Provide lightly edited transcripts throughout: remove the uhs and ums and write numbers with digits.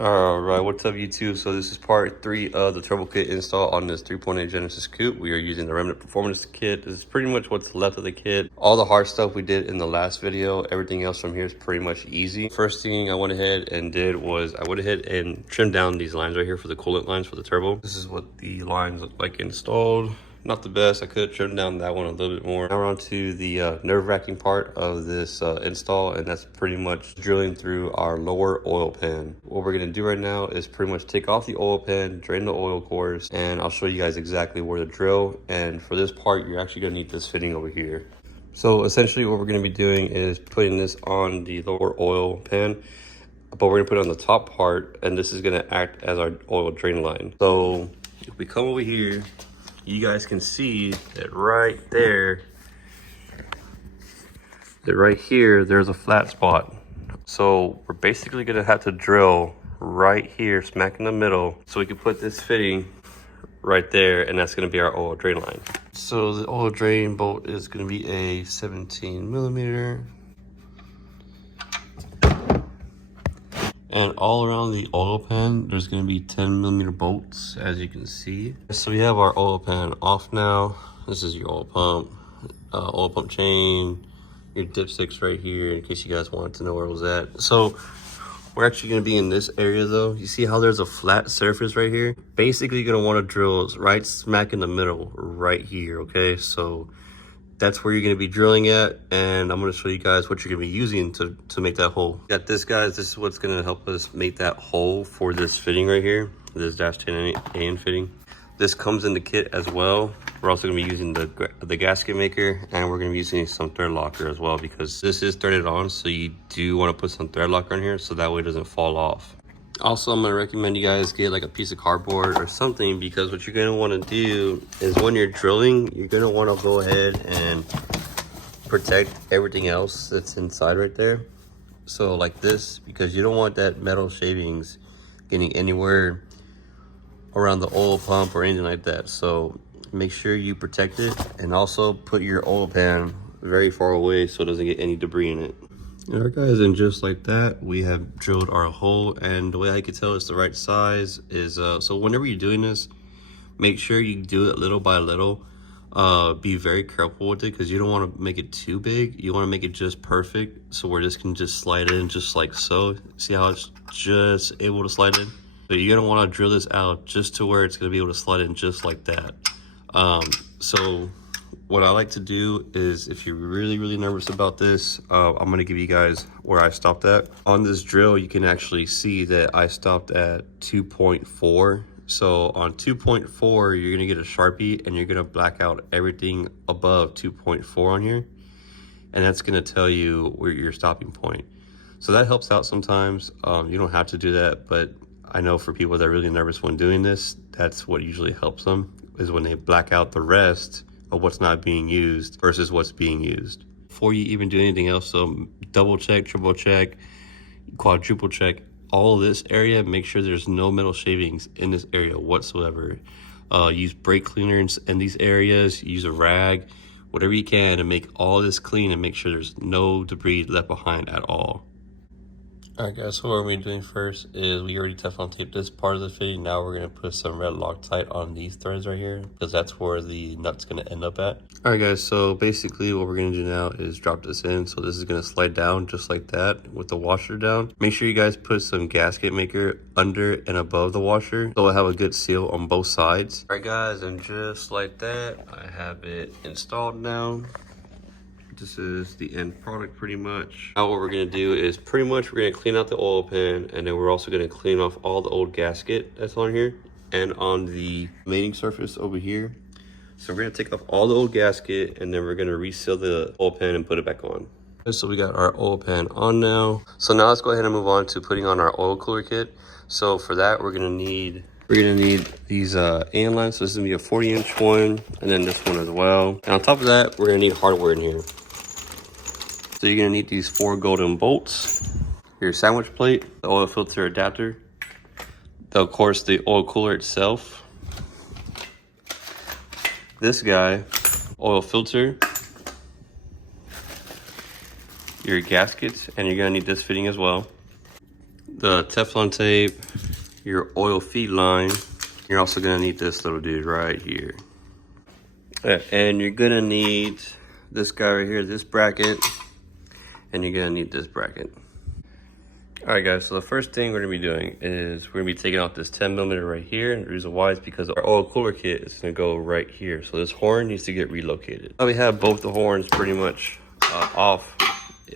Alright, what's up YouTube? So this is part 3 of the turbo kit install on this 3.8 Genesis Coupe. We are using the Remnant Performance kit. This is pretty much what's left of the kit. All the hard stuff we did in the last video. Everything else from here is pretty much easy. First thing I went ahead and did was I went ahead and trimmed down these lines right here for the coolant lines for the turbo. This is what the lines look like installed. Not the best. I could have trimmed down that one a little bit more. Now we're on to the nerve-wracking part of this install, and that's pretty much drilling through our lower oil pan. What we're going to do right now is pretty much take off the oil pan, drain the oil cores, and I'll show you guys exactly where to drill. And for this part, you're actually going to need this fitting over here. So essentially what we're going to be doing is putting this on the lower oil pan, but we're going to put it on the top part, and this is going to act as our oil drain line. So if we come over here, you guys can see that right there, that right here, there's a flat spot. So we're basically gonna have to drill right here, smack in the middle, so we can put this fitting right there, and that's gonna be our oil drain line. So the oil drain bolt is gonna be a 17mm. And all around the oil pan, there's going to be 10mm bolts, as you can see. So we have our oil pan off now. This is your oil pump chain, your dipsticks right here, in case you guys wanted to know where it was at. So we're actually going to be in this area though. You see how there's a flat surface right here? Basically, you're going to want to drill right smack in the middle right here, okay? So that's where you're going to be drilling at, and I'm going to show you guys what you're going to be using to make that hole. Got this, guys. This is what's going to help us make that hole for this fitting right here, this -10 fitting. This comes in the kit as well. We're also going to be using the gasket maker, and we're going to be using some thread locker as well, because this is threaded on, so you do want to put some thread locker on here so that way it doesn't fall off. Also, I'm going to recommend you guys get like a piece of cardboard or something, because what you're going to want to do is when you're drilling, you're going to want to go ahead and protect everything else that's inside right there. So like this, because you don't want that metal shavings getting anywhere around the oil pump or anything like that. So make sure you protect it, and also put your oil pan very far away so it doesn't get any debris in it. Alright guys, and just like that, we have drilled our hole, and the way I can tell it's the right size is, so whenever you're doing this, make sure you do it little by little. Be very careful with it, because you don't want to make it too big. You want to make it just perfect, so where this can just slide in just like so. See how it's just able to slide in? So you're going to want to drill this out just to where it's going to be able to slide in just like that. So what I like to do is, if you're really nervous about this, I'm going to give you guys where I stopped at. On this drill, you can actually see that I stopped at 2.4. So on 2.4, you're going to get a Sharpie, and you're going to black out everything above 2.4 on here. And that's going to tell you where your stopping point. So that helps out sometimes. You don't have to do that, but I know for people that are really nervous when doing this, that's what usually helps them, is when they black out the rest of what's not being used versus what's being used. Before you even do anything else, so double check, triple check, quadruple check all of this area. Make sure there's no metal shavings in this area whatsoever. Use brake cleaners in these areas, use a rag, whatever you can to make all this clean and make sure there's no debris left behind at all. Alright guys, so what we're doing first is we already Teflon taped this part of the fitting. Now we're going to put some red Loctite on these threads right here, because that's where the nut's going to end up at. Alright guys, so basically what we're going to do now is drop this in. So this is going to slide down just like that with the washer down. Make sure you guys put some gasket maker under and above the washer, so it'll have a good seal on both sides. Alright guys, and just like that, I have it installed now. This is the end product pretty much. Now what we're going to do is pretty much we're going to clean out the oil pan, and then we're also going to clean off all the old gasket that's on here and on the mating surface over here. So we're going to take off all the old gasket, and then we're going to reseal the oil pan and put it back on. So we got our oil pan on now. So now let's go ahead and move on to putting on our oil cooler kit. So for that, we're going to need these AN lines. So this is going to be a 40-inch one, and then this one as well. And on top of that, we're going to need hardware in here. So you're gonna need these 4 golden bolts, your sandwich plate, the oil filter adapter, of course the oil cooler itself, this guy, oil filter, your gaskets, and you're gonna need this fitting as well. the Teflon tape, your oil feed line. You're also gonna need this little dude right here. And you're gonna need this guy right here, this bracket, and you're gonna need this bracket. All right guys, so the first thing we're gonna be doing is we're gonna be taking off this 10mm right here, and the reason why is because our oil cooler kit is gonna go right here. So this horn needs to get relocated. Now we have both the horns pretty much off.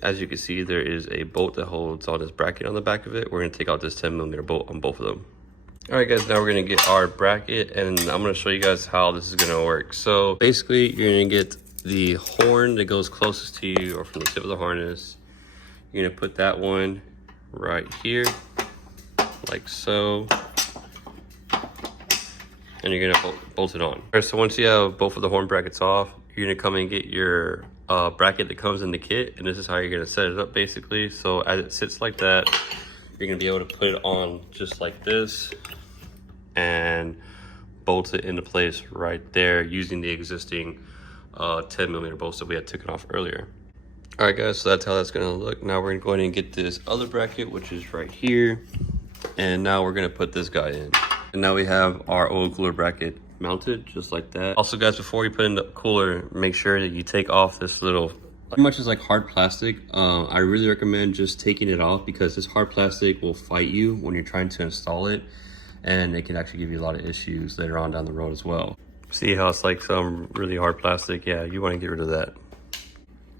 As you can see, there is a bolt that holds all this bracket on the back of it. We're gonna take out this 10mm bolt on both of them. All right guys, now we're gonna get our bracket, and I'm gonna show you guys how this is gonna work. So basically, you're gonna get the horn that goes closest to you, or from the tip of the harness. You're gonna put that one right here, like so, and you're gonna bolt it on. All right, so once you have both of the horn brackets off, you're gonna come and get your bracket that comes in the kit, and this is how you're gonna set it up basically. So as it sits like that, you're gonna be able to put it on just like this and bolt it into place right there using the existing 10mm bolts that we had taken off earlier. All right guys, so that's how that's gonna look. Now we're gonna go ahead and get this other bracket, which is right here. And now we're gonna put this guy in. And now we have our oil cooler bracket mounted just like that. Also guys, before you put in the cooler, make sure that you take off this little, pretty much is like hard plastic. I really recommend just taking it off because this hard plastic will fight you when you're trying to install it. And it can actually give you a lot of issues later on down the road as well. See how it's like some really hard plastic? Yeah, you wanna get rid of that.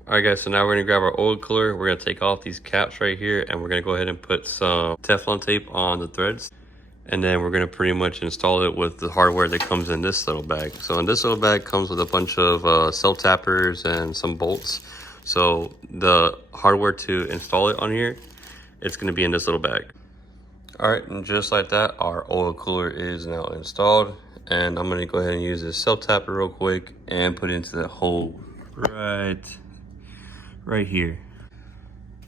All right guys, so now we're gonna grab our oil cooler. We're gonna take off these caps right here, and we're gonna go ahead and put some Teflon tape on the threads. And then we're gonna pretty much install it with the hardware that comes in this little bag. So in this little bag comes with a bunch of cell tappers and some bolts. So the hardware to install it on here, it's gonna be in this little bag. All right, and just like that, our oil cooler is now installed. And I'm gonna go ahead and use this cell tapper real quick and put it into the hole right here.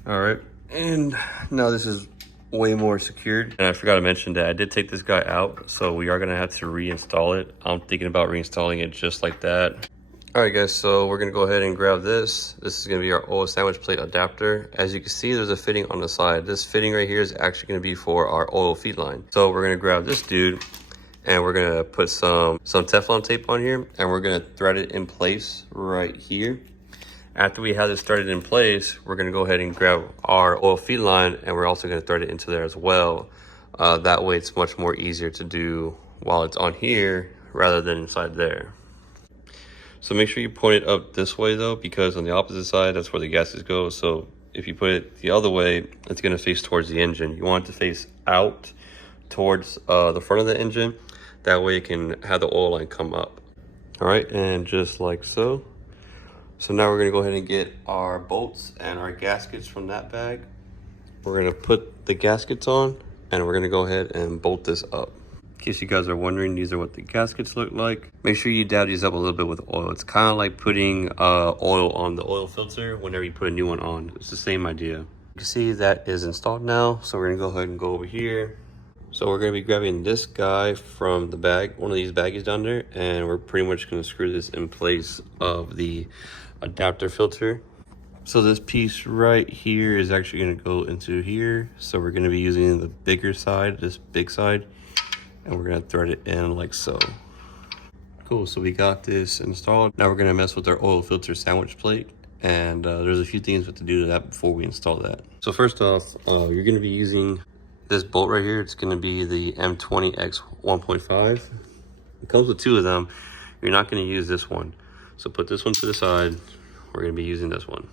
All right, and now this is way more secured. And I forgot to mention that I did take this guy out, so we are gonna have to reinstall it. I'm thinking about reinstalling it just like that. All right guys, so we're gonna go ahead and grab this. This is gonna be our oil sandwich plate adapter. As you can see, there's a fitting on the side. This fitting right here is actually gonna be for our oil feed line. So we're gonna grab this dude, and we're gonna put some Teflon tape on here, and we're gonna thread it in place right here. After we have this threaded in place, we're gonna go ahead and grab our oil feed line, and we're also gonna thread it into there as well. That way it's much more easier to do while it's on here rather than inside there. So make sure you point it up this way though, because on the opposite side, that's where the gaskets go. So if you put it the other way, it's gonna face towards the engine. You want it to face out towards the front of the engine. That way it can have the oil line come up. All right, and just like so. So now we're gonna go ahead and get our bolts and our gaskets from that bag. We're gonna put the gaskets on, and we're gonna go ahead and bolt this up. In case you guys are wondering, these are what the gaskets look like. Make sure you dab these up a little bit with oil. It's kind of like putting oil on the oil filter whenever you put a new one on. It's the same idea. You can see that is installed now. So we're gonna go ahead and go over here. So we're gonna be grabbing this guy from the bag, one of these baggies down there, and we're pretty much gonna screw this in place of the adapter filter. So this piece right here is actually gonna go into here. So we're gonna be using the bigger side, this big side, and we're gonna thread it in like so. Cool, so we got this installed. Now we're gonna mess with our oil filter sandwich plate, and there's a few things we have to do to that before we install that. So first off, you're gonna be using this bolt right here. It's gonna be the M20X 1.5. It comes with two of them. You're not gonna use this one. So put this one to the side. We're gonna be using this one.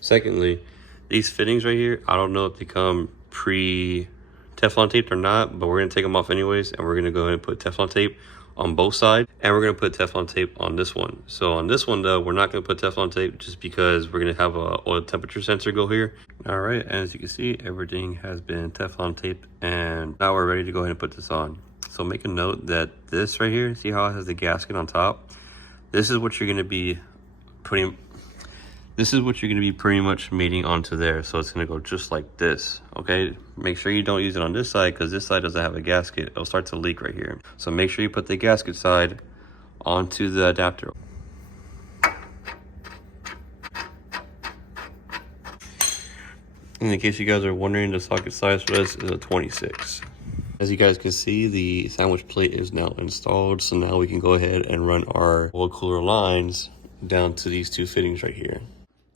Secondly, these fittings right here, I don't know if they come pre-Teflon taped or not, but we're gonna take them off anyways, and we're gonna go ahead and put Teflon tape on both sides, and we're gonna put Teflon tape on this one. So on this one though, we're not gonna put Teflon tape just because we're gonna have a oil temperature sensor go here. All right, and as you can see, everything has been Teflon taped, and now we're ready to go ahead and put this on. So make a note that this right here, see how it has the gasket on top? This is what you're gonna be putting, this is what you're gonna be pretty much mating onto there. So it's gonna go just like this, okay? Make sure you don't use it on this side because this side doesn't have a gasket. It'll start to leak right here. So make sure you put the gasket side onto the adapter. And in case you guys are wondering, the socket size for this is a 26. As you guys can see, the sandwich plate is now installed. So now we can go ahead and run our oil cooler lines down to these two fittings right here.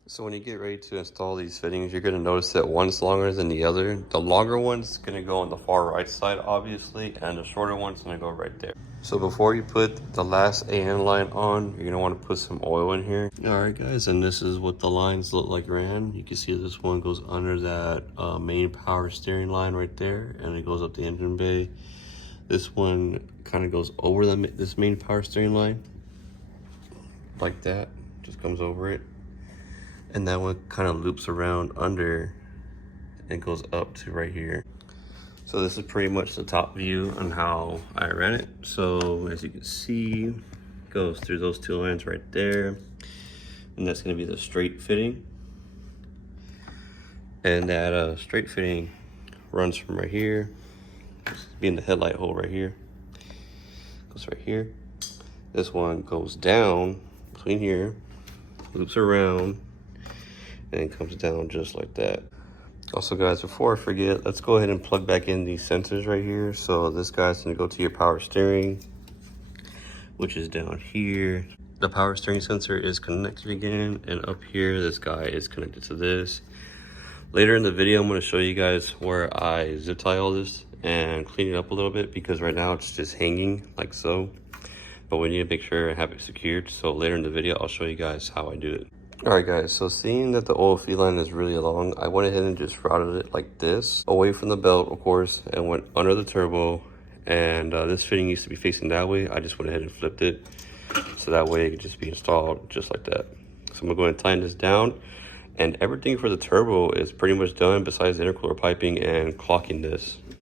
So when you get ready to install these fittings, you're gonna notice that one's longer than the other. The longer one's gonna go on the far right side, obviously, and the shorter one's gonna go right there. So before you put the last AN line on, you're gonna wanna put some oil in here. All right, guys, and this is what the lines look like ran. You can see this one goes under that main power steering line right there, and it goes up the engine bay. This one kind of goes over this main power steering line, like that, just comes over it. And that one kind of loops around under and goes up to right here. So this is pretty much the top view on how I ran it. So as you can see, it goes through those two lines right there. And that's gonna be the straight fitting. And that straight fitting runs from right here, being the headlight hole right here. Goes right here. This one goes down between here, loops around, and it comes down just like that. Also, guys, before I forget, let's go ahead and plug back in these sensors right here. So this guy's gonna go to your power steering, which is down here. The power steering sensor is connected again, and up here, this guy is connected to this. Later in the video, I'm gonna show you guys where I zip tie all this and clean it up a little bit, because right now it's just hanging like so. But we need to make sure I have it secured. So later in the video, I'll show you guys how I do it. All right, guys, so seeing that the oil feed line is really long, I went ahead and just routed it like this, away from the belt, of course, and went under the turbo. And this fitting used to be facing that way. I just went ahead and flipped it, so that way it could just be installed just like that. So I'm gonna go ahead and tighten this down, and everything for the turbo is pretty much done besides the intercooler piping and clocking this.